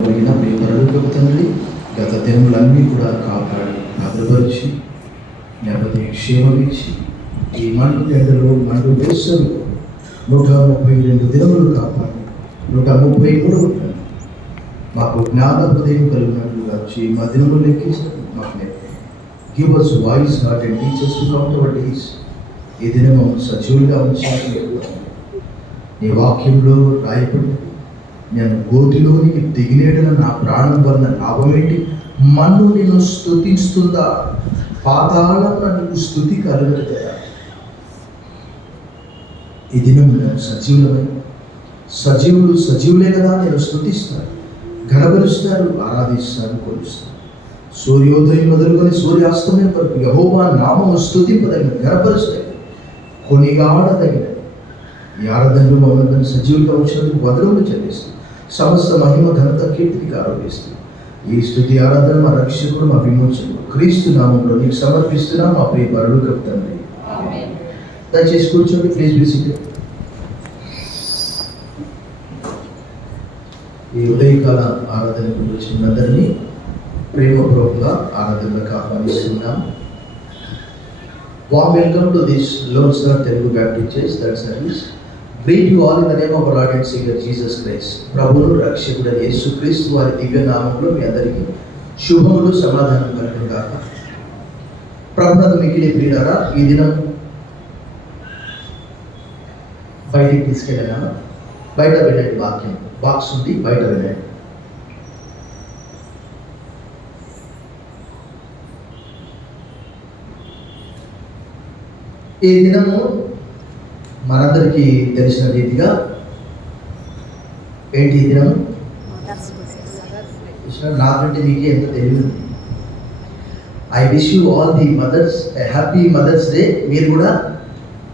మీ పరలోకపు తండ్రి గత దినములన్నీ కూడా కాపాడి భద్రపరిచి నెమ్మది క్షేమమిచ్చి ఈ మండు ఎండలో మండు వేసవి 132 దినములు కాపాడి 133 మాకు జ్ఞాన హృదయం కలిగినట్లుగా మా దినములు లెక్కించడం మాకు give us voice heart and teach us to count our days. ఈ దినము సజీవులుగా ఉంచాలి. నీ వాక్యంలో రాయబడి నేను గోతిలోనికి దిగినేడన నా ప్రాణం వలన లాభమేంటి? మన్ను నేను స్తుతిస్తుందా? పాతాళం నీకు స్తుతి కలగదు కదా. ఈ దినం నేను సజీవులే కదా, నేను స్తుతిస్తాను, గణపరుస్తారు, ఆరాధిస్తాను, కొలుస్తాను. సూర్యోదయం మొదలుకొని సూర్యాస్తమయం వరకు యెహోవా నామము స్తుతింపదగిన, గణపరుస్తాయి, కొనిగాడదగిన. ఈ ఆరాధనలు మమ్మల్ని సజీవులుగా ఉంచినందుకు వదలులు చెల్లిస్తూ సమస్త మహిమ ఘనత కీర్తికి ఆరోపిస్తూ ఈ స్తుతి ఆరాధన మా రక్షకుడు మా విమోచకుడు క్రీస్తు నామంలో నీకు సమర్పిస్తున్నాం మా ప్రియ పరలోకపు తండ్రి. దయచేసి కూర్చోండి, ప్లీజ్ బి సీటెడ్. ఈ ఉదయకాల ఆరాధనకు వచ్చినందరినీ ప్రేమపూర్వకంగా ఆరాధనలకు ఆహ్వానిస్తున్నాం. Warm welcome to this Lone Star Telugu Baptist Church that service. Greet you all in the name of our Lord and Savior Jesus Christ. ప్రభువును రక్షకుడైన యేసుక్రీస్తు వారి దివ్య నామములో మీ అందరికీ శుభములు సమాధానం కలుగును గాక. ప్రభునందు మిక్కిలి ప్రియులారా, ఈ దినం బయటికి తీసుకెళ్ళాను. బయట వెళ్ళండి, వాక్యం బాక్స్ ఉంది, బయట వెళ్ళండి. ఈ దినము మనందరికీ తెలిసిన రీతిగా ఏంటి ఈ దినము? నాకంటే మీకే ఎంత తెలియదు. I wish you all the mothers a happy mother's day. మీరు కూడా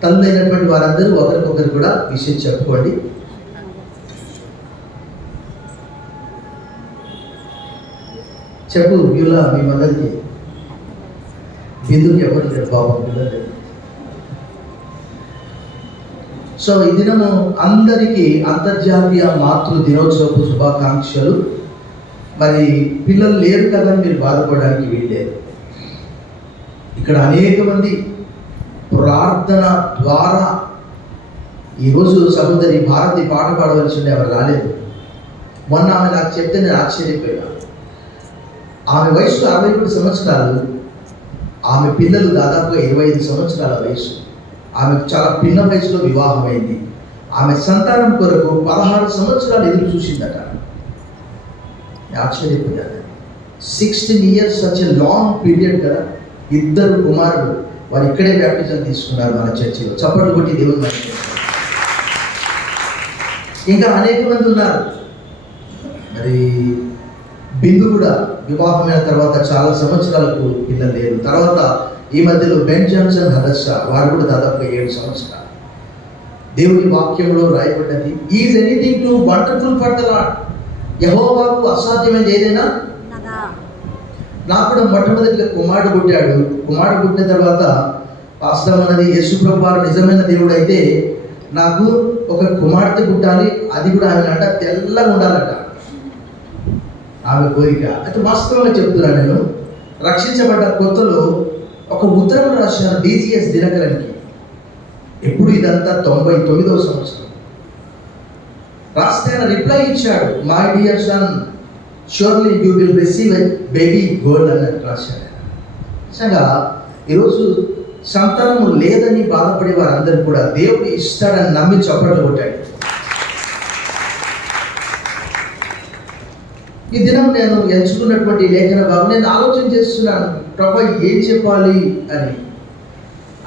తల్లులైనటువంటి వారందరూ ఒకరికొకరు కూడా విషయం చెప్పుకోండి. చెప్పు బ్యూలా, మీ మదర్కి. బిందుకి ఎవరు లేరు బాబు, పిల్లలు. సో ఈ దినము అందరికీ అంతర్జాతీయ మాతృ దినోత్సవపు శుభాకాంక్షలు. మరి పిల్లలు లేరు కదా మీరు బాధపడడానికి వీల్లేదు. ఇక్కడ అనేక మంది ప్రార్థన ద్వారా ఈరోజు సహోదరి భారతి పాట పాడవలసి ఉండే, ఎవరు రాలేదు. మొన్న ఆమె నాకు చెప్తే నేను ఆశ్చర్యపోయినా. ఆమె వయసు 63 సంవత్సరాలు, ఆమె పిల్లలు దాదాపుగా 25 సంవత్సరాల వయసు. ఆమెకు చాలా పిన్న వయసులో వివాహం అయింది. ఆమె సంతానం కొరకు 16 సంవత్సరాలు ఎదురు చూసిందట. ఆశ్చర్యపోయాను. 16 years, such a long period కదా. 2 కుమారులు, వారు ఇక్కడే బ్యాప్టిజం తీసుకున్నారు మన చర్చిలో. చప్పట్లు కొట్టి దేవుని మహిమ. ఇంకా అనేక మంది ఉన్నారు. మరి బిందు కూడా వివాహమైన తర్వాత చాలా సంవత్సరాలకు పిల్లలు లేరు. తర్వాత ఈ మధ్యలో బెన్ జాన్సన్ హదర్ష, వారు కూడా దాదాపుగా 7 సంవత్సరాలు. దేవుని వాక్యంలో రాయబడ్డది, is anything too wonderful for the lord. యెహోవాకు అసాధ్యమైనది ఏదైనా. నాకు కూడా మొట్టమొదటిగా కుమారుడు పుట్టాడు. కుమారుడు పుట్టిన తర్వాత వాస్తవం అన్నది, యేసుప్రభు వారు నిజమైన దేవుడు అయితే నాకు ఒక కుమార్తె పుట్టాలి, అది కూడా ఆమె అంట తెల్లగా ఉండాలట, ఆమె కోరిక. అయితే వాస్తవంగా చెప్తున్నాను, నేను రక్షించబడ్డ కొత్తలో ఒక ఉత్తరం రాశాను డిజిఎస్ దినకరన్కి. ఎప్పుడు ఇదంతా 99వ సంవత్సరం. రాస్తే ఆయన రిప్లై ఇచ్చాడు, my dear son, surely you will receive a baby girl అన్నట్టు రాశాడు. నిజంగా ఈరోజు సంతానము లేదని బాధపడే వారందరూ కూడా దేవుడు ఇస్తాడని నమ్మి చప్పట్లు కొట్టాడు. ఈ దినం నేను ఎంచుకున్నటువంటి లేఖన భాగం నేను ఆలోచన చేస్తున్నాను, ప్రభు ఏం చెప్పాలి అని.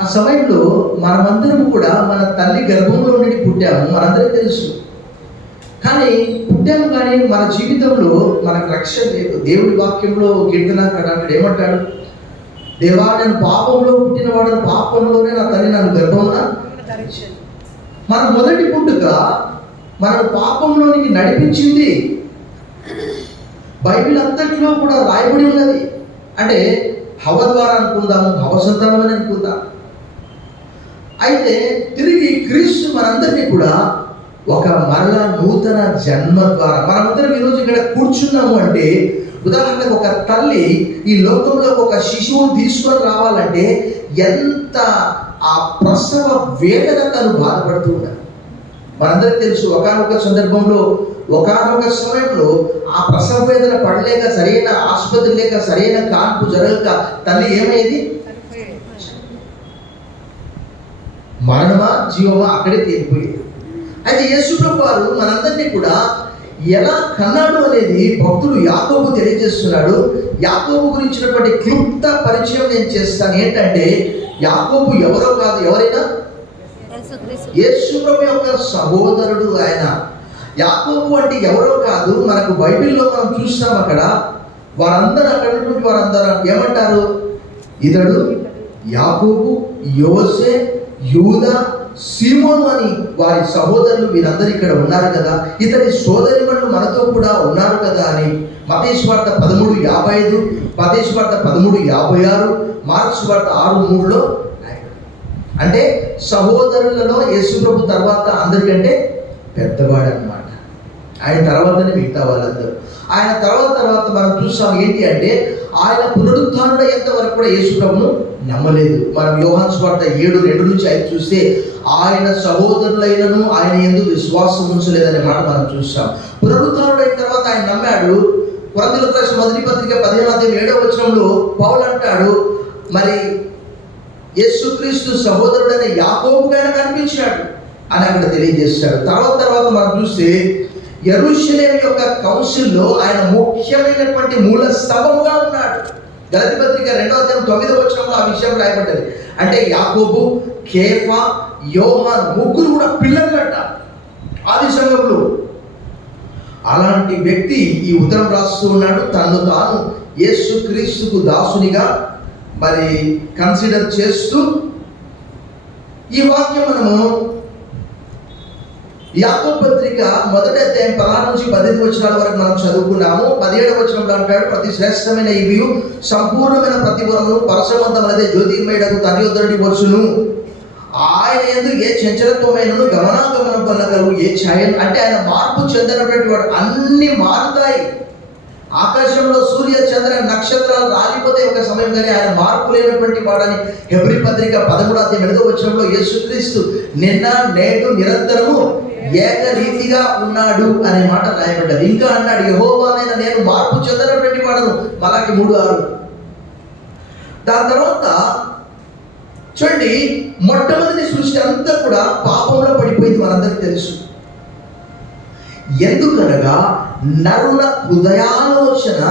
ఆ సమయంలో మనమందరం కూడా మన తల్లి గర్భంలో నుండి పుట్టాము, మనందరికీ తెలుసు. కానీ పుట్టాము, కానీ మన జీవితంలో మనకు రక్షణ లేదు. దేవుడి వాక్యంలో కీర్తనకారుడు ఏమంటాడు? దేవా, నేను పాపంలో పుట్టినవాడు, పాపంలోనే నా తల్లి నన్ను గర్భమున. మన మొదటి పుట్టుక మన పాపంలోనికి నడిపించింది. బైబిల్ అంతటిలో కూడా రాయబడి ఉన్నది. అంటే హవ ద్వారా అనుకుందాము, హవ సంతానం అని అనుకుందాం. అయితే తిరిగి క్రీస్తు మనందరినీ కూడా ఒక మరలా నూతన జన్మ ద్వారా మనమందరం ఈరోజు ఇక్కడ కూర్చున్నాము అంటే, ఉదాహరణకు ఒక తల్లి ఈ లోకంలో ఒక శిశువుని తీసుకొని రావాలంటే ఎంత ఆ ప్రసవ వేదన తను బాధపడుతూ ఉన్నారు. మనందరికీ తెలుసు, ఒకానొక సందర్భంలో ఒకానొక సమయంలో ఆ ప్రసవ వేదన పడలేక, సరైన ఆసుపత్రి లేక, సరైన కాన్పు జరగక తల్లి ఏమైంది, మరణమా జీవమా అక్కడే తేలిపోయేది. అయితే యేసుప్రభు వారు మనందరినీ కూడా ఎలా కన్నాడు అనేది భక్తుడు యాకోబు తెలియజేస్తున్నాడు. యాకోబు గురించినటువంటి క్లుప్త పరిచయం నేను చేస్తాను. ఏంటంటే, యాకోబు ఎవరో కాదు, ఎవరైనా యేసుప్రభు యొక్క సహోదరుడు ఆయన. యాకోబు అంటే ఎవరో కాదు, మనకు బైబిల్లో మనం చూస్తాం. అక్కడ వారందరూ, అక్కడ ఉన్నటువంటి వారందరూ ఏమంటారు, ఇతడు యాకోబు, యోసే, యూదా, సీమోను అని వారి సహోదరులు వీరందరూ ఇక్కడ ఉన్నారు కదా, ఇతడి సోదరిమణులు మనతో కూడా ఉన్నారు కదా అని మత్తయి సువార్త 13:55, మత్తయి సువార్త 13:56, మార్కు సువార్త 6:3లో. అంటే సహోదరులలో యేసుప్రభు తర్వాత అందరికంటే పెద్దవాడు అన్నమాట. ఆయన తర్వాతనే మిగతా వాళ్ళందరూ. ఆయన తర్వాత మనం చూసాం ఏంటి అంటే, ఆయన పునరుత్థానుడయ్యేంత వరకు కూడా యేసుప్రభును నమ్మలేదు. మనం యోహాను సువార్త 7:2-5 చూస్తే, ఆయన సహోదరులైనను ఆయన యందు విశ్వాసం ఉంచలేదనే మాట మనం చూస్తాం. పునరుత్థానుడైన తర్వాత ఆయన నమ్మాడు. కొరింథీయులకు రాసిన మొదటి పత్రిక 15:7 పౌలు అంటాడు, మరి యేసుక్రీస్తు సహోదరుడైన యాకోబుకైనా కనిపించాడు అని అక్కడ తెలియజేస్తాడు. తర్వాత మనం చూస్తే యెరూషలేము యొక్క కౌన్సిల్లో ఆయన ముఖ్యమైనటువంటి మూల స్తంభముగా ఉన్నాడు. గలతీ పత్రిక 2:9 ఆ విషయం రాయబడ్డది. అంటే యాకోబు, కేఫా, యోహాను ముగ్గురు కూడా పిల్లలట ఆది సంఘంలో. అలాంటి వ్యక్తి ఈ ఉత్తరం రాస్తూ ఉన్నాడు. తను తాను యేసుక్రీస్తుకు దాసునిగా మరి కన్సిడర్ చేస్తూ ఈ వాక్యం మనము యాకోబు పత్రిక 1:16-18 వరకు మనం చదువుకున్నాము. 17 అంటాడు, ప్రతి శ్రేష్టమైన ఇవి సంపూర్ణమైన ప్రతిఫలము పరసవంతమైనదే జ్యోతిర్మయుడకు తండ్రి యొద్ద నుండి వచ్చును. ఆయన యందు ఏ చంచలత్వమైనను గమనాగమనం పొందగలవు, ఏ ఛాయ అంటే ఆయన మార్పు చెందినటువంటి వాడు. అన్ని మారుతాయి. ఆకాశంలో సూర్య చంద్ర నక్షత్రాలు రాలిపోతే ఒక సమయం, కానీ ఆయన మార్పు లేనటువంటి వాడని హెబ్రీ పత్రిక 13:8 యేసుక్రీస్తు నిన్న నేడు నిరంతరము ఏకరీతిగా ఉన్నాడు అనే మాట రాయబడ్డది. ఇంకా అన్నాడు, యెహోవానైన నేను మార్పు చెందినటువంటి వాడను, మలాకి 3:6. దాని తర్వాత చూడండి, మొట్టమొదటి సృష్టి అంతా కూడా పాపంలో పడిపోయింది, మనందరికీ తెలుసు. ఎందుకనగా నరుల హృదయాలోచన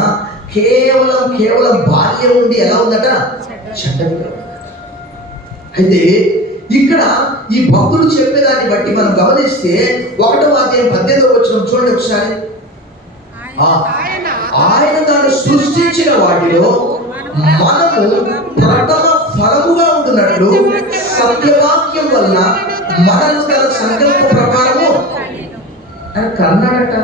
కేవలం భార్య ఉండి ఎలా ఉందట, చెడ్డగా. అయితే ఇక్కడ ఈ భక్తుడు చెప్పేదాన్ని బట్టి మనం గమనిస్తే 1:18 చూడండి ఒకసారి. ఆయన తాను సృష్టించిన వాటిలో మనము ప్రథమ ఫలముగా ఉంటున్నట్లు సత్యవాక్యం వల్ల మనల్ని తన సంకల్ప ప్రకారము అని కన్నాడట.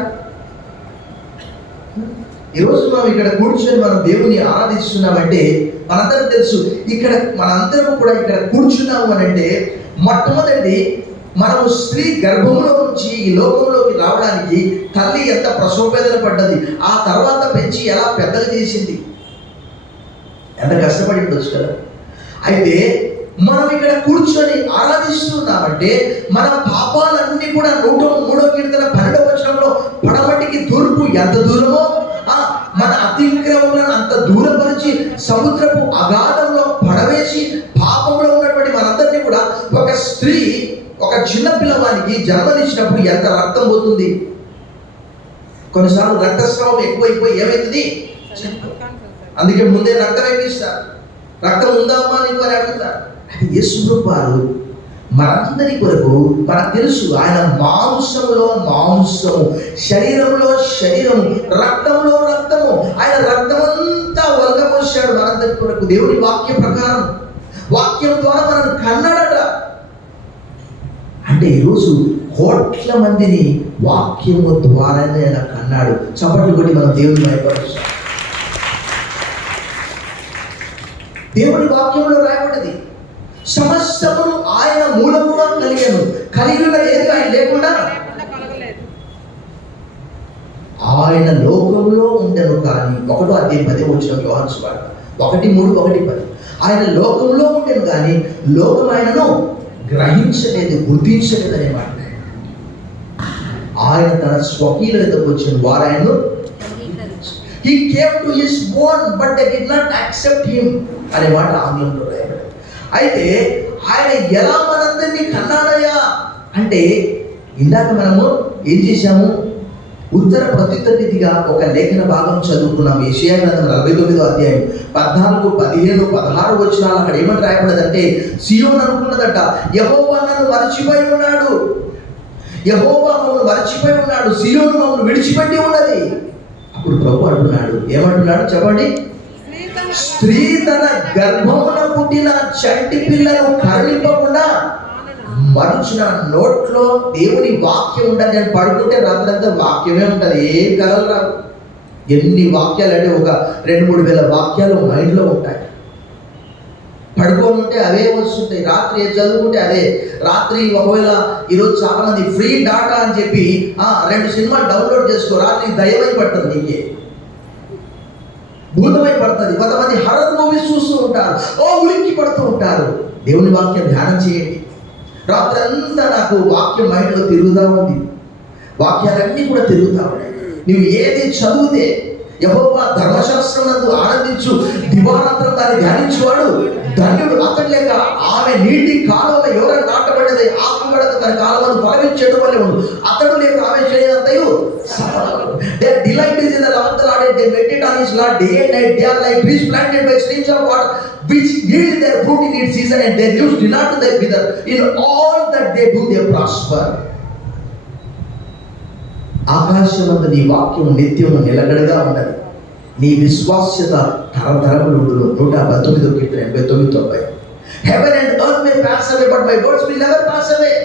ఈరోజు మనం ఇక్కడ కూర్చొని మనం దేవుని ఆరాధిస్తున్నామంటే మనందరం తెలుసు, ఇక్కడ మనందరం కూడా ఇక్కడ కూర్చున్నాము అని అంటే మొట్టమొదటి మనము స్త్రీ గర్భంలో నుంచి ఈ లోకంలోకి రావడానికి తల్లి ఎంత ప్రసవవేదన పడ్డది, ఆ తర్వాత పెంచి ఎలా పెద్దగా చేసింది, ఎంత కష్టపడి ఉండొచ్చు కదా. అయితే మనం ఇక్కడ కూర్చొని ఆరాధిస్తున్నామంటే మన పాపాలన్నీ కూడా 103వ కీర్తన 12 పడమటికి తూర్పు ఎంత దూరమో మన అతిక్రమములను అంత దూరపరిచి సముద్రపు అగాధంలో పడవేసి పాపంలో ఉన్నటువంటి మనందరినీ కూడా, ఒక స్త్రీ ఒక చిన్న పిల్లవానికి జన్మనిచ్చినప్పుడు ఎంత రక్తం పోతుంది, కొన్నిసార్లు రక్తస్రావం ఎక్కువైపోయి ఏమవుతుంది, అందుకే ముందే రక్తం ఎక్కిస్తారు. రక్తం ఉందా అమ్మా నీకు అని అడుగుతారు. అది యేసుప్రభు వారు మనందరి కొరకు మనకు తెలుసు, ఆయన మాంసములో మాంసము, శరీరంలో శరీరము, రక్తంలో రక్తము. ఆయన రక్తమంతా ఒలగపోసాడు మనందరి కొరకు. దేవుని వాక్య ప్రకారం, వాక్యం ద్వారా మనం కన్నాడట. అంటే ఈరోజు కోట్ల మందిని వాక్యము ద్వారానే ఆయన కన్నాడు. చప్పట్లు కొట్టి మనం దేవుని భయపరుస్తాం. దేవుని వాక్యంలో రాయబడ్డది, సమస్తమును ఆయన మూలముగా కలిగను, కలిగిన ఏది ఆయన లేకుండా ఆయన లోకంలో ఉండెను కానీ 1:10 యోహాను సువార్త 1:3, 1:10. ఆయన లోకంలో ఉండెను కానీ లోకం ఆయనను గ్రహించలేదు, గుర్తించలేదు అనే మాట. ఆయన తన స్వకీయుల దగ్గరకు వచ్చిన వారు ఆయనను He came to his own but they did not accept him అనే మాట ఆంగ్లంలో రాయబడింది. అయితే ఆయన ఎలా మనందరినీ కన్నాడయ్యా అంటే, ఇందాక మనము ఏం చేశాము, ఉత్తర ప్రత్యుత్తరీతిగా ఒక లేఖన భాగం చదువుకున్నాం. యెషయా గ్రంథం 49వ అధ్యాయం 14, 15, 16 వచనాలు. అక్కడ ఏమని రాయబడదంటే, సియోను అనుకున్నదట, యెహోవా నన్ను మరచిపోయి ఉన్నాడు, యెహోవా మమ్మల్ని మరచిపోయి ఉన్నాడు, సియోను మమ్మల్ని విడిచిపెట్టి ఉన్నది. అప్పుడు ప్రభు అంటున్నాడు, ఏమంటున్నాడు చెప్పండి, స్త్రీ తన గర్భమున పుట్టిన చంటి పిల్లను కరుణింపకుండా మనుషుల నోట్లో దేవుని వాక్యం ఉంటుంది. నేను పడుకుంటే రాత్రంతా వాక్యమే ఉంటుంది, ఏం కలలు రాదు. ఎన్ని వాక్యాలు అంటే ఒక 2-3 వేల వాక్యాలు మైండ్లో ఉంటాయి. పడుకొని ఉంటే అవే వస్తుంటాయి. రాత్రి చదువుకుంటే అదే. రాత్రి ఒకవేళ ఈరోజు చాలా మంది ఫ్రీ డాటా అని చెప్పి 2 సినిమాలు డౌన్లోడ్ చేసుకో, రాత్రి దయమై పడుతుంది, నీకే భూతమై పడుతుంది. కొంతమంది హర్రర్ మూవీస్ చూస్తూ ఉంటారు, ఉలిక్కి పడుతూ ఉంటారు. దేవుని వాక్యం ధ్యానం చేయండి. రాత్రి అంతా నాకు వాక్యం మైండ్లో తిరుగుతూ ఉంది, వాక్యాలన్నీ కూడా తిరుగుతూ ఉన్నాయి. నువ్వు ఏది చదివితే యెహోవా ధర్మశాస్త్రం నందు ఆనందించు, దివారాత్రం దాన్ని ధ్యానించువాడు ధన్యుడు. అతడు లేక ఆమె నీటి కాలంలో ఎవరైనా నాటబడ్డది ఆకుపడక తన కాలంలో ఫలమిచ్చేయడం వల్లే ఉండు. అతడు లేక ఆమె చేయనంతయు their delight is in the law of the Lord, and they meditate on his law day and night. They are like trees planted by streams of water, which yield their fruit in its season, and their leaves do not wither. In all that they do, they prosper. ఆకాశమందు నీ వాక్యం నిత్యము నిలకడగా ఉన్నది, నీ విశ్వాస్యత తరతరములు ఉండును. 119వ కీర్తన 89-90. Heaven and earth may pass away, but my words will never pass away.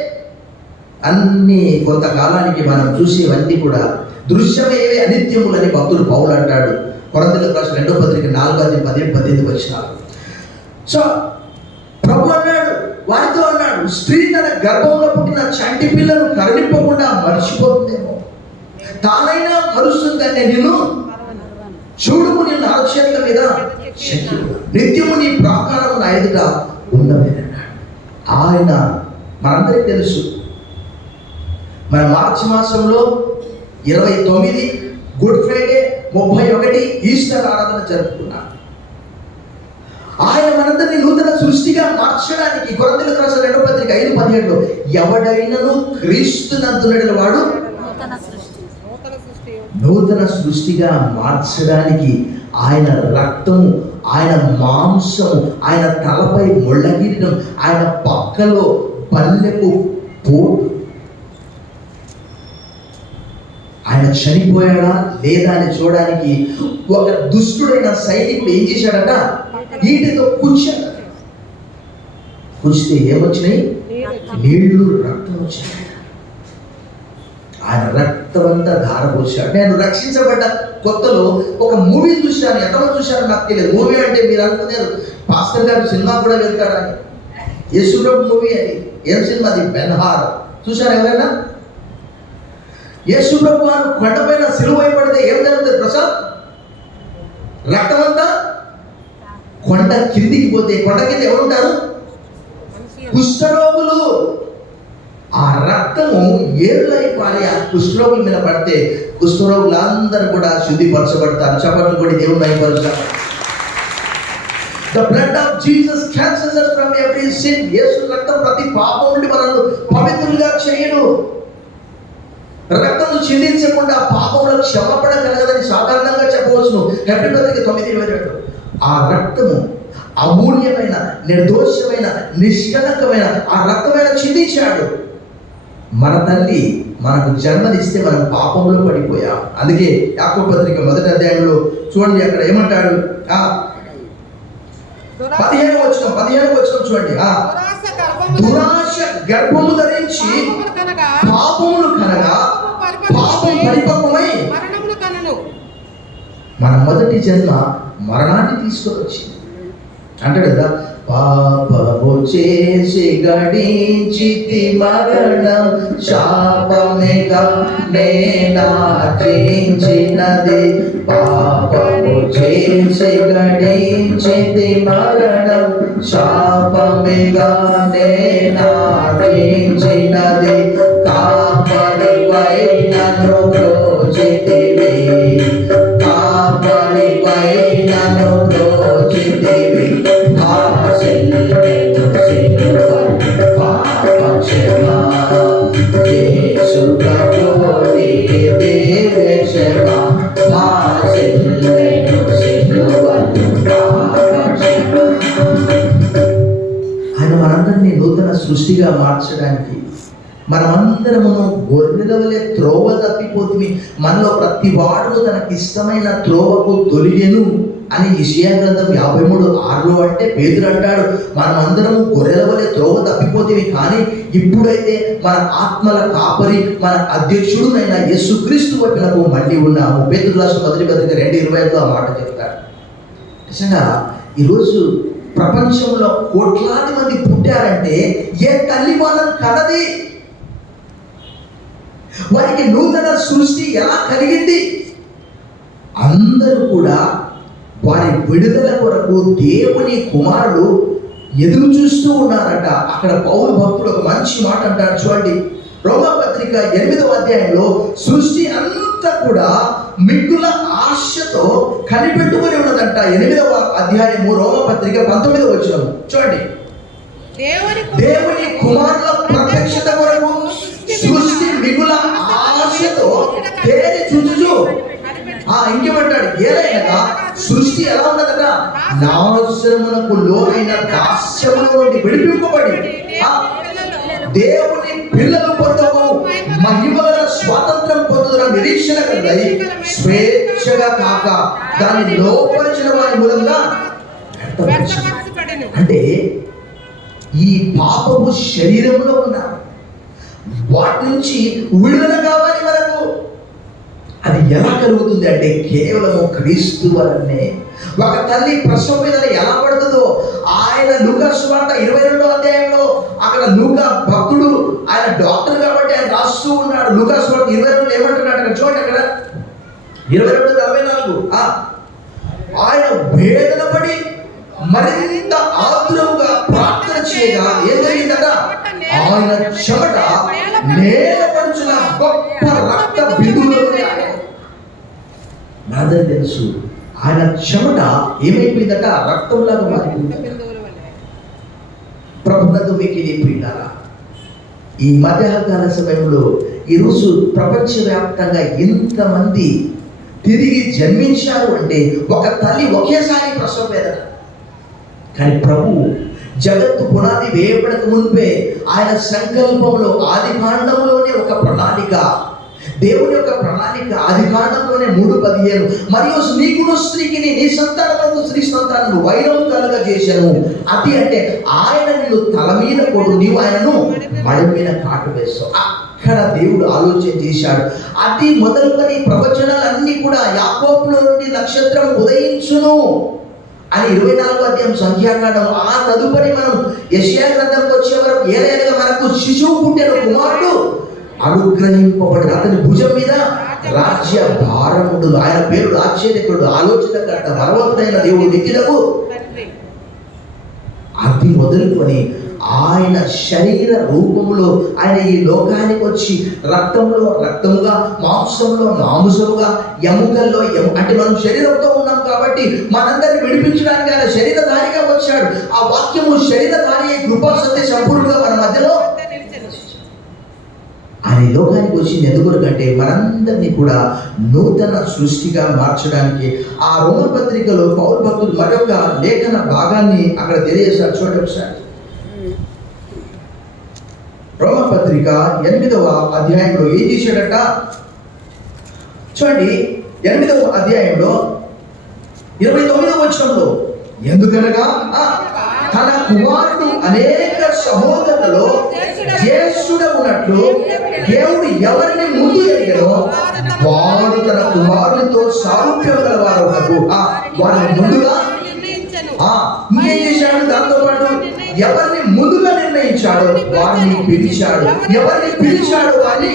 అన్ని కొంతకాలానికి మనం చూసేవన్నీ కూడా దృశ్యమేవే అనిత్యములని భక్తుడు పౌలు అంటాడు. కొరింథీయులకు రాసిన 2వ పత్రిక 4:17-18 వచనాలు. సో ప్రభు అన్నాడు, వారితో అన్నాడు, స్త్రీ తన గర్భంలో పుట్టిన చంటి పిల్లను కరుణింపకుండా మర్చిపోతుందేమో, తానైనా మరుస్తుందంటే నిన్ను చూడుము, నిన్ను అరచేతుల మీద నిత్యము నీ ప్రాకారము నా ఎదుట ఉన్నవేనన్నాడు. ఆయన మనందరికీ తెలుసు, మన మార్చి మాసంలో 29 గుడ్ ఫ్రైడే, 31 ఈస్టర్ ఆరాధన జరుపుకున్నాం. ఆయన మనందరినీ నూతన సృష్టిగా మార్చడానికి కొరింథీయులకు రాసిన 2వ పత్రిక 5:17 ఎవడైనను క్రీస్తునందునడిన వాడు నూతన సృష్టిగా మార్చడానికి ఆయన రక్తము, ఆయన మాంసము, ఆయన తలపై ముళ్ళగిరిడం, ఆయన పక్కలో పల్లెకు పోటు, ఆయన చనిపోయాడా లేదా అని చూడడానికి ఒక దుష్టుడైన సైనికుడు ఏం చేశాడట, ఈటితో కూర్చాడు. కూర్చితే ఏమొచ్చినాయి, నీళ్లు, రక్తం వచ్చినాయి. ఆయన రక్తం అంతా ధారపోసాడు. నేను రక్షించబడ్డ కొత్తలో ఒక మూవీ చూశాను, ఎంతమంది చూశారో నాకు తెలియదు. మూవీ అంటే మీరు అనుకున్నారు పాస్టర్ గారు సినిమా కూడా వెళ్తాడని. యేసుప్రభు మూవీ అది. ఏం సినిమా అది? బెన్హార్. చూశారు ఎవరైనా? యేసుప్రభు వారు కొండపైన సిలువై పడితే ఏం జరుగుతుంది ప్రసాద్? రక్తం అంతా కొండ కిందికి పోతే, కొండ కింద ఎవరుంటారు? కుష్ఠరోగులు. ఆ రక్తము ఏర్లై పారి ఆ కుష్ఠరోగుల మీద పడితే కుష్ఠరోగులందరూ కూడా శుద్ధిపరచబడతారు. చప్పట్లు కొడి దేవుని మహిమపరుస్తారు. The blood of Jesus cleanses us from every sin. యేసు రక్తం ప్రతి పాపం నుండి మనల్ని పవిత్రులుగా చేయను. రక్తం చిందించకుండా పాపంలో క్షమాపణ కలగదని సాధారణంగా చెప్పవచ్చును. హెబ్రీ పత్రిక 9:22. ఆ రక్తము అమూల్యమైన, నిర్దోషమైన, నిష్కలంకమైన ఆ రక్తమైన చిందించాడు. మన తల్లి మనకు జన్మనిస్తే మనం పాపంలో పడిపోయాం. అందుకే యాకోబు పత్రిక 1వ అధ్యాయంలో చూడండి, అక్కడ ఏమంటాడు? 15వ వచనం చూడండి. దురాశ గర్భము ధరించి పాపములు కనగా పాపం పరిపక్వమై మన మొదటి జన్మ మరణాన్ని తీసుకొని వచ్చింది. అంటాడు కదా, పాపము చేసి గడించితి మరణం శాపమేగా నేనార్జించినది. పాపము చేసి గడించితి మరణం శాపమేగా నేనార్జించినది. కాపరిపై నన్ను బ్రోచితివి, కాపరిపై నన్ను బ్రోచితివి. ఆయన మనందరినీ నూతన సృష్టిగా మార్చడానికి, మనమందరము గొర్రెల వలె త్రోవ తప్పిపోతుంది, మనలో ప్రతి వాడు తనకి ఇష్టమైన త్రోవకు తొలిగెను అని యెషయా గ్రంథం 53:6 అంటే పేతురు అంటాడు, మనమందరము గొర్రెల వలె త్రోవ తప్పిపోతుంది, కానీ ఇప్పుడైతే మన ఆత్మల కాపరి మన అధ్యక్షుడునైన యేసుక్రీస్తు వైపునకు మళ్ళీ ఉన్నాము. పేతురు రాసిన మొదటి పత్రిక 2:25 ఆ మాట చెప్తాడు. నిజంగా ఈరోజు ప్రపంచంలో కోట్లాది మంది పుట్టారంటే ఏ తల్లి వాళ్ళని కలది? వారికి నూతన సృష్టి ఎలా కలిగింది? అందరూ కూడా వారి విడుదల కొరకు దేవుని కుమారుడు ఎదురు చూస్తూ ఉన్నారట. అక్కడ పౌలు భక్తుడు ఒక మంచి మాట అంటాడు చూడండి, రోమపత్రిక 8వ అధ్యాయంలో సృష్టి అంతా కూడా మిగుల ఆశతో కనిపెట్టుకుని ఉన్నదంట. 8వ అధ్యాయము రోమపత్రిక 19వ వచనం చూడండి, దేవుని కుమారుల ప్రత్యక్షత కొరకు సృష్టి మిగుల ఆశతో తేరి చూచుచు. ఇంకేమంటాడు, ఏదైనా సృష్టి ఎలా ఉన్నదట, నాశనమునకు లోనైన దాస్యముల నుండి విడిపింపబడి దేవుని పిల్లలు పొందవు మహిమల స్వాతంత్రం పొందుతున్న నిరీక్షణ కలిగి స్వేచ్ఛగా కాక దాన్ని లోపరిచిన వారి మూలంగా. అంటే ఈ పాపము శరీరంలో ఉన్న వాటి నుంచి విడుదల కావాలి మనకు. అది ఎలా కలుగుతుంది అంటే కేవలము క్రీస్తు వలనే. ఒక తల్లి ప్రసవ వేదన ఎలా పడుతుందో ఆయన లూకా సువార్త 22వ అధ్యాయంలో అక్కడ లూకా భక్తుడు, ఆయన డాక్టర్ కాబట్టి ఆయన రాస్తూ ఉన్నాడు. లూకా సువార్త 22 ఏమంటున్నాడు అక్కడ చూడండి, అక్కడ 22:44 ఆయన వేదన పడి మరింత ఆతురముగా ప్రార్థన చేయగా ఏం జరిగిందట, ఆయన చెమట నేలపడుచున్న గొప్ప రక్త బిందువులు. నాదే తెలుసు, ఆయన చెమట ఏమైపోయిందట, రక్తంలాగా మారిపోయింది. ప్రభుత్వంతో మీకు ఇది ప్రియులారా, ఈ మధ్యాహ్నకాల సమయంలో ఈరోజు ప్రపంచవ్యాప్తంగా ఎంతమంది తిరిగి జన్మించారు అంటే ఒక తల్లి ఒకేసారి ప్రసవ వేదన. కానీ ప్రభు జగత్తు పునాది వేయబడక మునిపే ఆయన సంకల్పంలో ఆది కాండంలోనే ఒక ప్రణాళిక, దేవుని యొక్క ప్రణాళిక ఆది కాండంలోనే 3:15 మరియు నీకును స్త్రీకి నీ సంతానములకు స్త్రీ సంతానము వైరం కలుగ చేశాను. అది అంటే ఆయన నిన్ను తల మీద కొడు, నీవు ఆయనను మడి మీద కాటు వేస్తావు. అక్కడ దేవుడు ఆలోచన చేశాడు. అది మొదలుకొని ప్రవచనాలన్నీ కూడా యాకోబులో నుండి నక్షత్రం ఉదయించును అని 24వ అధ్యాయం సంఖ్యాకాండం. ఆ తదుపరి మనం యెషయా గ్రంథంకి వచ్చే వరకు ఏదైనా మనకు శిశువు పుట్టిన కుమారుడు అనుగ్రహింపబడిన, అతని భుజం మీద రాజ్య భారముడు, ఆయన పేరు రాజ్యకుడు, ఆలోచనకర్త, బలవంతుడైన దేవుడు, నిత్యుడగు. అది మొదలుకొని ఆయన శరీర రూపములో ఆయన ఈ లోకానికి వచ్చి రక్తంలో రక్తముగా, మాంసంలో మాంసముగా, ఎముకల్లో అంటే మనం శరీరంతో ఉన్నాం కాబట్టి మనందరిని విడిపించడానికి ఆయన శరీరధారిగా వచ్చాడు. ఆ వాక్యము శరీరధారి కృపా సత్య సంపూర్ణంగా మన మధ్యలో ఆయన లోకానికి వచ్చింది. ఎందుకంటే మనందరినీ కూడా నూతన సృష్టిగా మార్చడానికి. ఆ రోమపత్రికలో పౌలు భక్తుడు మరొక లేఖన భాగాన్ని అక్కడ తెలియజేశారు. చూడండి ఒకసారి, రోమపత్రిక 8వ అధ్యాయంలో ఏం చేశాడట చూడండి. 8వ అధ్యాయంలో 29వ వచనంలో, ఎందుకనగా తన కుమారుడు అనేక సహోదరులలో జ్యేష్ఠుడు ఉన్నట్లు దేవుడు ఎవరిని ముందు ఎరిగానో వాడు తన కుమారునితో సారూప్యం గలవారు వారిని ముందుగా ఇంకేం చేశాడు? దాంతో పాటు ఎవరిని ముందుగా నిర్ణయించాడో వారిని పిలిచాడు, ఎవరిని పిలిచాడు వారిని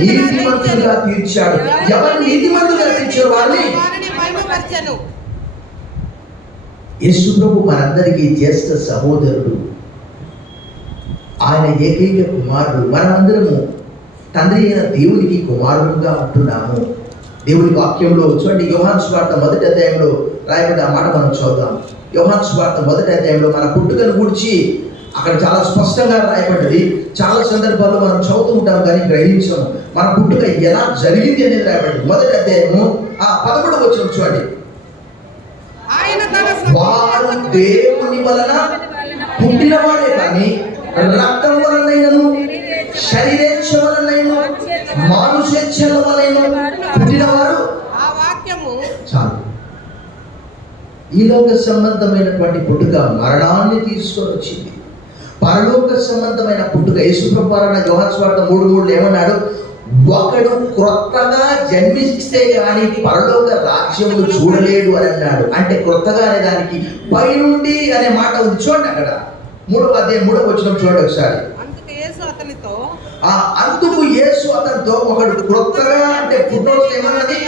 నీతిమంతులుగా తీర్చాడు, ఎవరిని నీతిమంతులుగా తీర్చాడు వారిని మహిమపరచెను. యేసు ప్రభు మనందరికీ జ్యేష్ఠ సహోదరుడు, ఆయన ఏకైక కుమారుడు. మనమందరము తండ్రి అయిన దేవునికి కుమారుడుగా ఉంటున్నాము. దేవుని వాక్యంలో చూడండి, యోహాను సువార్త 1వ అధ్యాయంలో రాయబడ్డ ఆ మాట మనం చూద్దాం. యోహాను సువార్త 1వ అధ్యాయంలో మన పుట్టుకను గురించి అక్కడ చాలా స్పష్టంగా రాయబడ్డది. చాలా సందర్భాల్లో మనం చదువుతూ ఉంటాం కానీ గ్రహించము మన పుట్టుక ఎలా జరిగింది అనేది రాయబడింది. 1వ అధ్యాయము 11వ వచనం చూడండి. వారు దేవుని వలన పుట్టినవాడే కానీ రక్తం వలనైనను శరీరేచ్ఛ వలనైనను మానుషేచ్ఛ వలనైనను పుట్టినవారు చాలు. ఈ లోక సంబంధమైనటువంటి పుట్టుక మరణాన్ని తీసుకొని వచ్చింది. పరలోక సంబంధమైన పుట్టుక యేసుప్రభు యోహాను సువార్త 3:3 ఏమన్నాడు? ఒకడు క్రొత్తగా జన్మిస్తే గాని పరలోక రాజ్యములు చూడలేడు అని అన్నాడు. అంటే క్రొత్తగా అనే దానికి పైనుండి అనే మాట ఉంది చూడండి. అక్కడ 3వ అధ్యాయం 3వ వచనం చూడండి ఒకసారి. అందుకు యేసు అతనితో ఒకడు క్రొత్తగా అంటే పుట్టినోడు ఏమన్నది?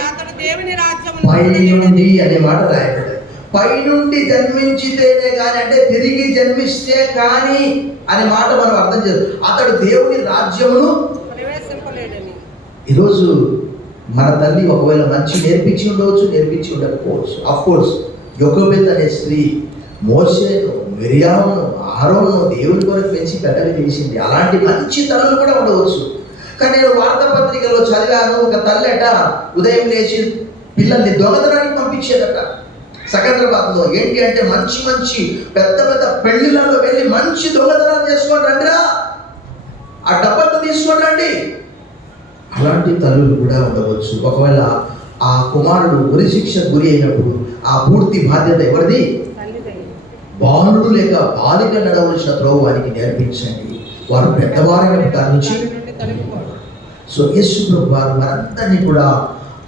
పైనుండి అనే మాట రాయబడ్డది. పైనుండి జన్మించితేనే కానీ, అంటే తిరిగి జన్మిస్తే కానీ అనే మాట మనం అర్థం చేయాలి. అతడు దేవుని రాజ్యమును ప్రవేశింపలేడని. ఈరోజు మన తల్లి ఒకవేళ మంచి నేర్పించి ఉండవచ్చు, నేర్పించి ఉండకపోవచ్చు. అఫ్కోర్స్ యోకోబెత్ అనే స్త్రీ మోషేను, మిరియామును, ఆరోను దేవుని కొరకు పెంచి పెద్దగా చేసింది. అలాంటి మంచి తల్లులు కూడా ఉండవచ్చు. కానీ నేను వార్తాపత్రికలో చదివాను, ఒక తల్లి అట ఉదయం లేచి పిల్లల్ని దొంగతనానికి పంపించేదట సికింద్రాబాద్లో. ఏంటి అంటే మంచి మంచి పెద్ద పెద్ద పెళ్లిళ్ళలో వెళ్ళి మంచి దొంగతనాలు చేసుకోండి రండిరా, ఆ డబ్బులు తీసుకొని రండి. అలాంటి తల్లులు కూడా ఉండవచ్చు. ఒకవేళ ఆ కుమారుడు ఉరి శిక్షకు గురి అయినప్పుడు ఆ పూర్తి బాధ్యత ఎవరిది? బాలుడు లేక బాలిక నడవలసిన త్రోవ వారికి నేర్పించండి, వారు పెద్దవారైన దాని నుంచి. సో యేసు ప్రభు వారు మనందరినీ కూడా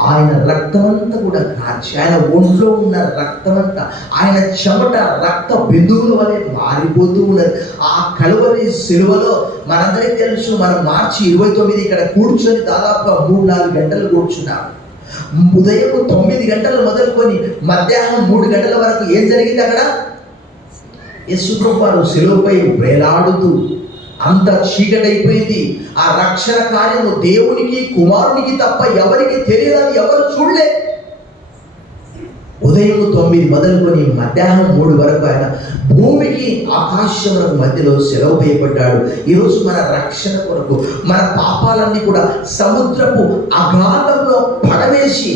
ఆయన రక్తమంతా కూడా కార్చి, ఆయన ఒంట్లో ఉన్న రక్తమంతా, ఆయన చెమట రక్త బిందువుల వలె మారిపోతూ ఉన్నది. ఆ కలువరి సిలువలో మనందరికీ తెలుసు, మనం మార్చి 29 ఇక్కడ కూర్చొని దాదాపుగా 3-4 గంటలు కూర్చున్నాం. ఉదయం 9 గంటలు మొదలుకొని మధ్యాహ్నం 3 గంటల వరకు ఏం జరిగింది? అక్కడ యేసు ప్రభు వారు సిలువపై వేలాడుతూ అంత చీకటైపోయింది. ఆ రక్షణ కార్యము దేవునికి కుమారునికి తప్ప ఎవరికి తెలియదని ఎవరు చూడలే. ఉదయం 9 మొదలుకొని మధ్యాహ్నం 3 వరకు ఆయన భూమికి ఆకాశములకు మధ్యలో సెలవు వేయబడ్డాడు. ఈరోజు మన రక్షణ కొరకు మన పాపాలన్నీ కూడా సముద్రపు అగాధంలో పడవేసి,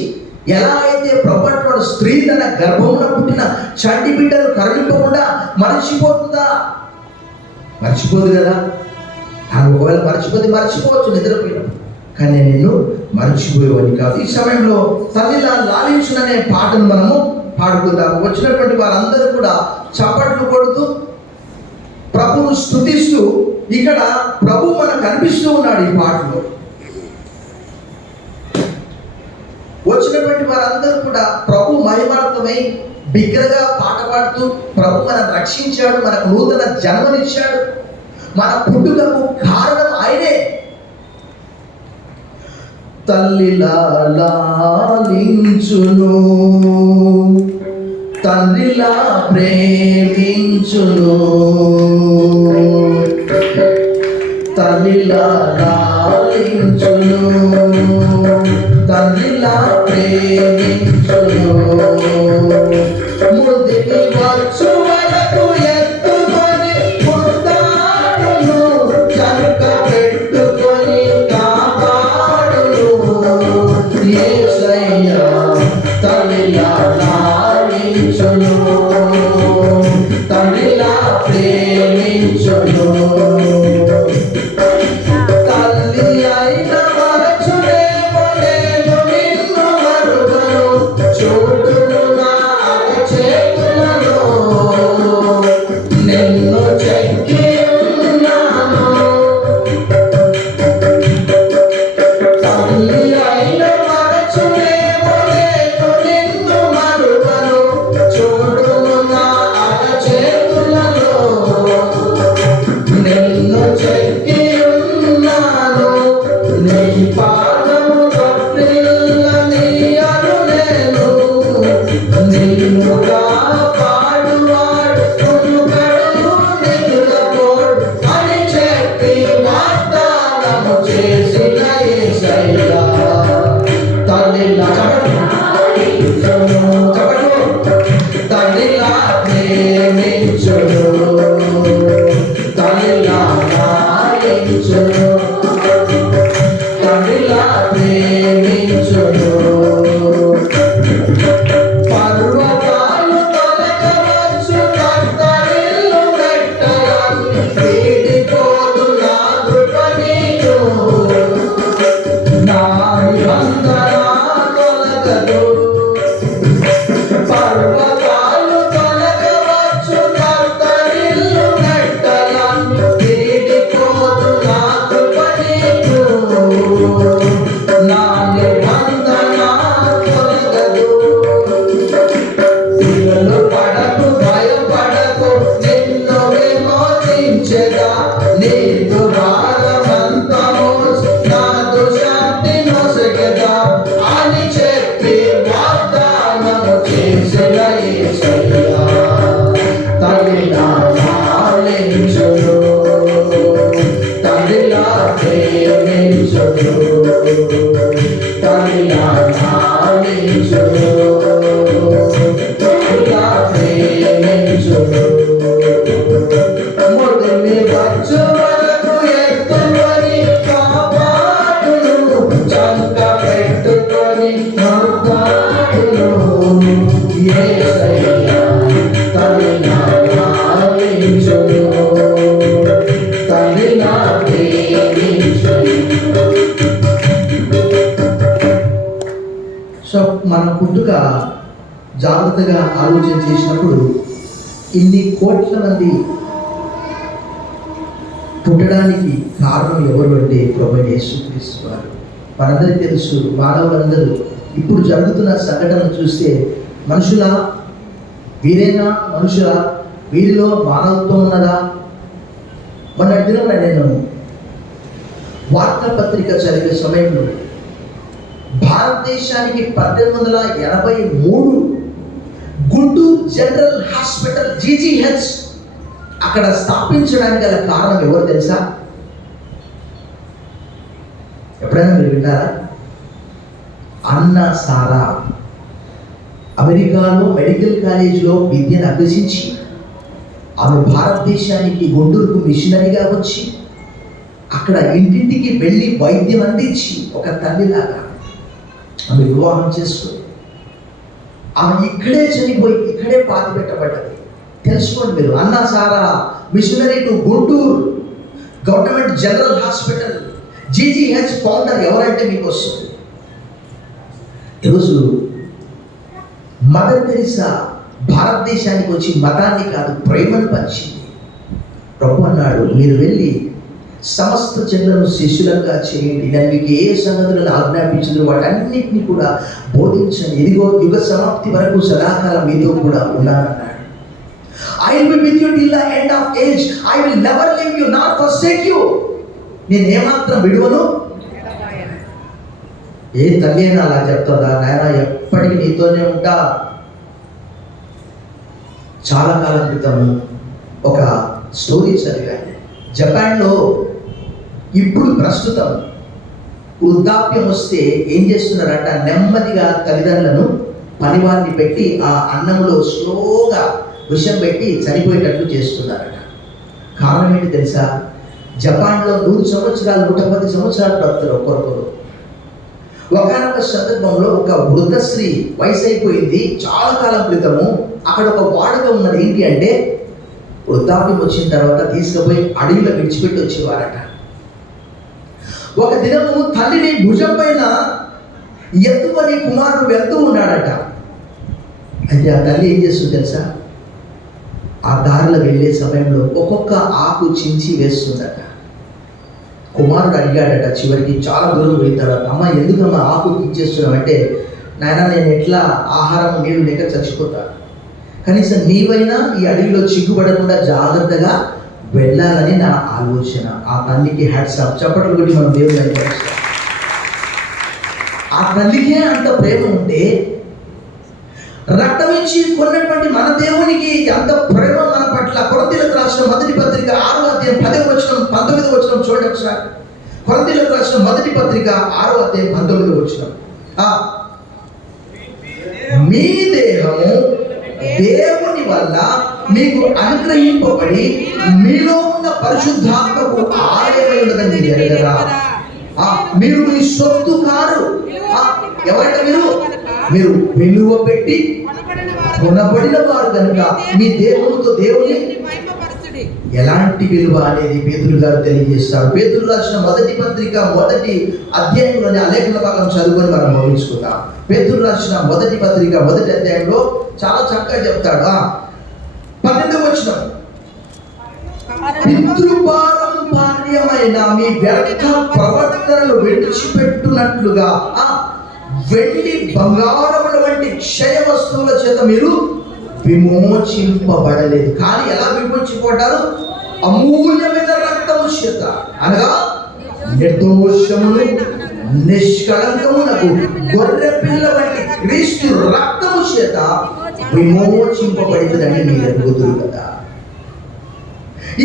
ఎలా అయితే ప్రభుత్వ స్త్రీ తన గర్భమున పుట్టిన చంటి బిడ్డను కరుణింపకుండా మర్చిపోతుందా? మర్చిపోదు కదా. ఆమె ఒకవేళ మర్చిపోవచ్చు నిద్రపోయినప్పుడు, కానీ నేను మర్చిపోయేవాడిని కాదు. ఈ సమయంలో తల్లిలా లాలించుననే పాటను మనము పాడుకుందాము. వచ్చినటువంటి వారందరూ కూడా చప్పట్లు కొడుతూ ప్రభువును స్తుతిస్తూ, ఇక్కడ ప్రభు మనకు కనిపిస్తూ ఉన్నాడు ఈ పాటలో. వచ్చినటువంటి వారందరూ కూడా ప్రభు మహిమార్థమై బిగ్గరగా పాట పాడుతూ, ప్రభు మనల్ని రక్షించాడు, మనకు నూతన జన్మనిచ్చాడు, మన పుట్టుకకు కారణం ఆయనే. తల్లిలా లాలించును, తండ్రిలా ప్రేమించును, తల్లిలా లాలించును, తండ్రిలా ప్రేమించును. ముదిరి వచ్చు వరకు ఎత్తుకొని ముద్దాడును, చనుక పెట్టుకొని కాపాడును. యేసయ్యా తల్లిలా లాలించును, తండ్రిలా ప్రేమించును. తల్లి అయిన మరచునేమో నేను నిన్ను మరుగను, చేసిన యేసయ్యా తల్లిలా లాలించును, తల్లిలా ప్రేమించును, తల్లిలా లాలించును, తల్లిలా ప్రేమించును. మొదటి వచ్చు వరకు ఎత్తుకొని కాపాడును, చంక పెట్టుకొని కాపాడును యేసయ్యా తల్లిలా లాలించును, తల్లిలా ప్రేమించును. సో మన పుట్టుక జాగ్రత్తగా ఆలోచన చేసినప్పుడు ఇన్ని కోట్ల మంది పుట్టడానికి కారణం ఎవరు అంటే ప్రభువైన యేసుక్రీస్తు వారు. మనందరికీ తెలుసు, మానవులందరూ ఇప్పుడు జరుగుతున్న సంఘటనలు చూస్తే మనుషుల వీరేనా, మనుషుల వీరిలో మానవత్వం ఉన్నదా? మొన్నటి దినం నేను వార్తాపత్రిక చదివే సమయంలో భారతదేశానికి 1883 గుంటూరు జనరల్ హాస్పిటల్ జీజీహెచ్ అక్కడ స్థాపించడానికి గల కారణం ఎవరు తెలుసా? ఎప్పుడైనా మీరు విన్నారా? అన్నా సారా అమెరికాలో మెడికల్ కాలేజీలో విద్యను అభ్యసించి ఆమె భారతదేశానికి గుంటూరుకు మిషనరీగా వచ్చి అక్కడ ఇంటింటికి వెళ్ళి వైద్యం అందించి ఒక తల్లిలాగా ఆమె వివాహం చేసుకుంది. ఆమె ఇక్కడే చనిపోయి ఇక్కడే పాతి పెట్టబడ్డది. తెలుసుకోండి మీరు. Anna Sara missionary to Guntur government general hospital GGH founder ఎవరంటే మీకు వస్తుంది. ఈరోజు మదర్ తెరీసా భారతదేశానికి వచ్చి మతాన్ని కాదు ప్రేమను పంచింది. ప్రభు అన్నాడు, మీరు వెళ్ళి సమస్త జనులను శిష్యులంగా చేయండి, నేను మీకు ఏ సంగతులను ఆజ్ఞాపించదు వాటన్నిటిని కూడా బోధించండి, ఇదిగో యుగ సమాప్తి వరకు సదాకాలం మీతో కూడా ఉన్నానన్నాడు. I will be with you till the end of age. I will never leave you nor forsake you. నేను ఏమాత్రం విడువను. ఏ తల్లి అయినా అలా చెప్తుందా? నాయన ఎప్పటికీ నీతోనే ఉంటా. చాలా కాలం క్రితం ఒక స్టోరీ చదివాను. జపాన్లో ఇప్పుడు ప్రస్తుతం వృద్ధాప్యం వస్తే ఏం చేస్తున్నారంట, నెమ్మదిగా తల్లిదండ్రులను పనివారిని పెట్టి ఆ అన్నంలో స్లోగా విషం పెట్టి చనిపోయేటట్లు చేస్తున్నారట. కారణం ఏంటి తెలుసా? జపాన్లో 100 సంవత్సరాలు 110 సంవత్సరాలు బ్రతుకుతారు ఒక్కొక్కరు. ఒకనొక సందర్భంలో ఒక వృద్ధ స్త్రీ వయసు అయిపోయింది చాలా కాలం క్రితము. అక్కడ ఒక వాడుక ఉన్నది. ఏంటి అంటే వృద్ధాప్యం వచ్చిన తర్వాత తీసుకుపోయి అడవిలో విడిచిపెట్టి వచ్చేవారట. ఒక దినము తల్లిని భుజం పైన ఎత్తుకొని కుమారుడు వెళ్తూ ఉన్నాడట. అయితే ఆ తల్లి ఏం చేస్తుంది తెలుసా? ఆ దారిలో వెళ్ళే సమయంలో ఒక్కొక్క ఆకు చించి వేస్తుందట. కుమారుడు అడిగాడట చివరికి చాలా దూరం పోయిన తర్వాత, అమ్మ ఎందుకమ్మా ఆకు చించేస్తున్నావు అంటే, నాయన నేను ఎట్లా ఆహారం నీళ్ళు లేక చచ్చిపోతాను, కనీసం నీవైనా ఈ అడవిలో చిక్కుపడకుండా జాగ్రత్తగా వెళ్ళాలని నా ఆలోచన. ఆ తల్లికి హ్యాట్స్ ఆఫ్. చప్పట్లు కొట్టి మనం దేవుడు అనుభవిస్తాం. ఆ తల్లికే అంత ప్రేమ ఉంటే రక్తం ఇచ్చి కొన్నటువంటి మన దేవునికి అంత ప్రేమ మన పట్ల. కొరింథీయులకు రాసిన మొదటి పత్రిక 6వ అధ్యాయం 10వ వచనం 19వ వచనం చూడండి ఒకసారి. కొరింథీయులకు రాసిన మొదటి పత్రిక 6వ అధ్యాయం 19వ వచనం. మీ దేహము దేవుని వల్ల మీకు అనుగ్రహింపబడి మీలో ఉన్న పరిశుద్ధాత్మకు ఆలయమై ఉన్నదని ఎరగరా? మీరు మీ సొత్తు కారు. ఎవరంట మీరు విలువ పెట్టి కొనబడిన వారు కనుక మీ దేవునితో దేవుని ఎలాంటి విలువ అనేది పేతురు గారు తెలియజేస్తారు. పేతురు రాసిన మొదటి పత్రిక 1వ అధ్యాయంలోని అలేఖన భాగం చదువుకొని మనం ముగించుకుందాం. పేతురు రాసిన మొదటి పత్రిక 1వ అధ్యాయంలో చాలా చక్కగా చెప్తాడు. 12వ వచనం, పితృపారంపర్యమైన మీ వ్యర్థ ప్రవర్తనలు విడిచిపెట్టునట్లుగా వెండి బంగారముల వంటి క్షయ వస్తువుల చేత మీరు విమోచింపబడలేదు. కానీ ఎలా విమోచింపబడ్డారు? అమూల్యమైన రక్తము చేత, అనగా నిర్దోషమును నిష్కళంకమునకు గొర్రె పిల్ల వంటి క్రీస్తు రక్తము చేత విమోచింపబడిందని మీరు ఎరుగుదురు కదా.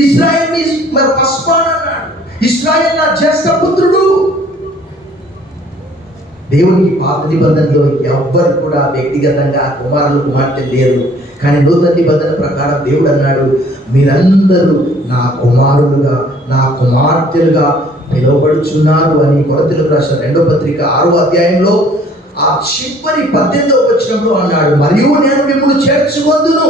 ఇశ్రాయేల్ పస్పాన్ అన్నాడు. ఇశ్రాయేల్ నా జ్యేష్ఠ పుత్రుడు. దేవునికి పాత నిబంధనలో ఎవ్వరు కూడా వ్యక్తిగతంగా కుమారులు కుమార్తె లేరు. కానీ నూతన నిబంధన ప్రకారం దేవుడు అన్నాడు, మీరందరూ నా కుమారులుగా నా కుమార్తెలుగా పిలువబడుచున్నారు అని కొరింథీయులకు రాసిన 2వ పత్రిక 6వ అధ్యాయంలో ఆ చివరి 18వ వచనంలో అన్నాడు, మరియు నేను మిమ్మల్ని చేర్చుకొందును,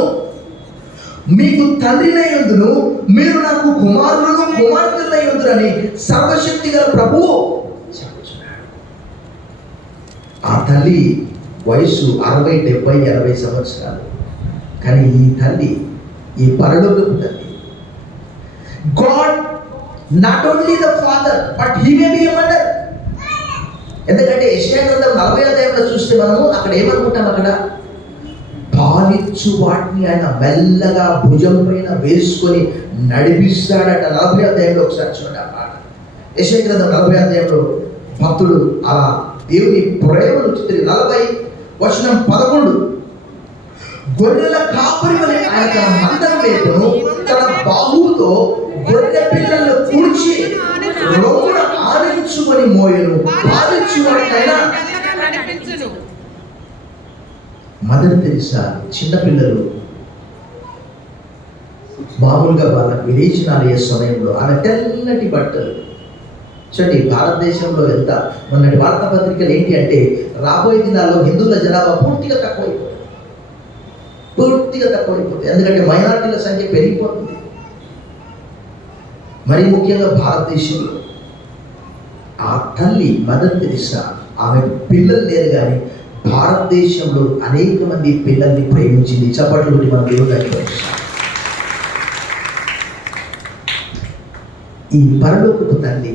మీకు తండ్రినై ఉందును, మీరు నాకు కుమారులను కుమార్తెలై ఉందురు అని సర్వశక్తి గల ప్రభువు చెప్పుచున్నాడు. ఆ తల్లి వయసు 60, 70, 80 సంవత్సరాలు. కానీ ఈ తల్లి, ఈ పరలోకపు తల్లి, God not only the father but he may be a mother. ఎందుకంటే యెషయా గ్రంథం 40వ అధ్యాయంలో చూస్తే మనము అక్కడ ఏమనుకుంటాం, అక్కడ పాలిచ్చు వాటిని ఆయన మెల్లగా భుజం పైన వేసుకొని నడిపిస్తాడట. 40వ అధ్యాయంలో ఒకసారి చూడండి ఆ మాట. యెషయా గ్రంథం 40వ అధ్యాయంలో భక్తుడు అలా దేవుని ప్రేమను చిత్రీ 40:11 గొర్రెల కాపరి వలె ఆయన తన మందను మేపును, తన బాహువుతో గొర్రె పిల్లలను కూర్చి రొమ్మున ఆడించుకొని మోయను, పాలించువాడికైనా. మదర్ తెరిసా చిన్నపిల్లలు మామూలుగా వాళ్ళకి విరేచనాలు అయ్యే సమయంలో ఆమె తెల్లటి బట్టలు చూడండి. భారతదేశంలో ఎంత మొన్నటి వార్తాపత్రికలు ఏంటి అంటే, రాబోయే దినాల్లో హిందువుల జనాభా పూర్తిగా తక్కువైపోతుంది. ఎందుకంటే మైనారిటీల సంఖ్య పెరిగిపోతుంది. మరి ముఖ్యంగా భారతదేశంలో ఆ తల్లి మదర్ తెరిసా, ఆమె పిల్లలు లేరు కానీ భారతదేశంలో అనేక మంది పిల్లల్ని ప్రేమించింది. చప్పట్లు కొట్టి మన దేవుడు. ఈ పరలోకపు తల్లి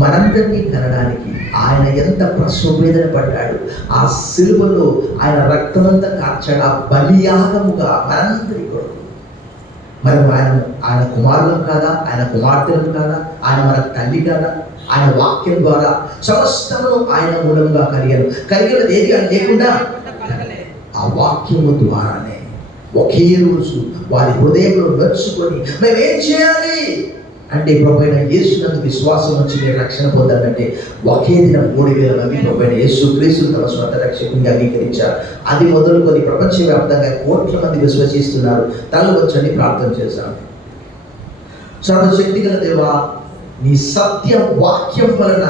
మనందరినీ కనడానికి ఆయన ఎంత ప్రసవేదన పడ్డాడు. ఆ సిలువలో ఆయన రక్తమంతా కార్చాడు, ఆ బలియాగముగా మనందరి కొరకు. మరి ఆయన కుమారులం కాదా, ఆయన కుమార్తెలం కాదా, ఆయన మన తల్లి కాదా? ఆయన వాక్యం ద్వారా సమస్తము ఆయన మూలంగా కలిగినది ఏది అని లేకుండా ఆ వాక్యము ద్వారానే ఒకే రోజు వారి హృదయంలో నడుచుకొని మేమేం చేయాలి అంటే, ప్రభువైన యేసునందు విశ్వాసం వచ్చి మీరు రక్షణ పొందాలంటే ఒకే దినం 3000 మంది ప్రభువైన యేసుక్రీస్తును తమ స్వంత రక్షకునిగా అంగీకరించారు. అది మొదలుకొని ప్రపంచవ్యాప్తంగా కోట్ల మంది విశ్వసిస్తున్నారు. తల వచ్చని ప్రార్థన చేశాను. సర్వశక్తి గల దేవా, నీ సత్య వాక్యం వలన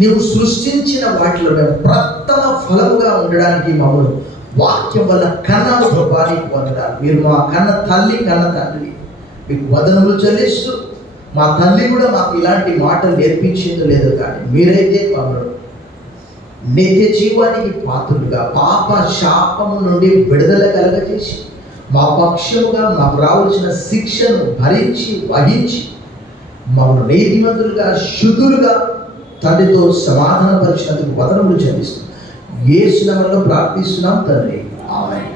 నీవు సృష్టించిన వాటిలో మేము ప్రథమ ఫలముగా ఉండడానికి మమ్మల్ని వాక్యం వల్ల కన్నాను ప్రభాని పొందడాలి. మీరు మా కన్న తల్లి, కన్న తండ్రి, మీకు వదనములు చెల్లిస్తూ, మా తల్లి కూడా మాకు ఇలాంటి మాటలు నేర్పించిందో లేదో కానీ మీరైతే మమ్మల్ని నిత్య జీవానికి పాత్రులుగా పాప శాపము నుండి విడుదల కలగజేసి మా పక్షముగా మాకు రావాల్సిన శిక్షను భరించి వహించి మమ్మల్ని నీతిమంతులుగా శుద్ధులుగా తండ్రితో సమాధానపరిచినందుకు వదనములు చెల్లిస్తున్నాం. యేసు నామములో ప్రార్థిస్తున్నాం తండ్రి, ఆమేన్.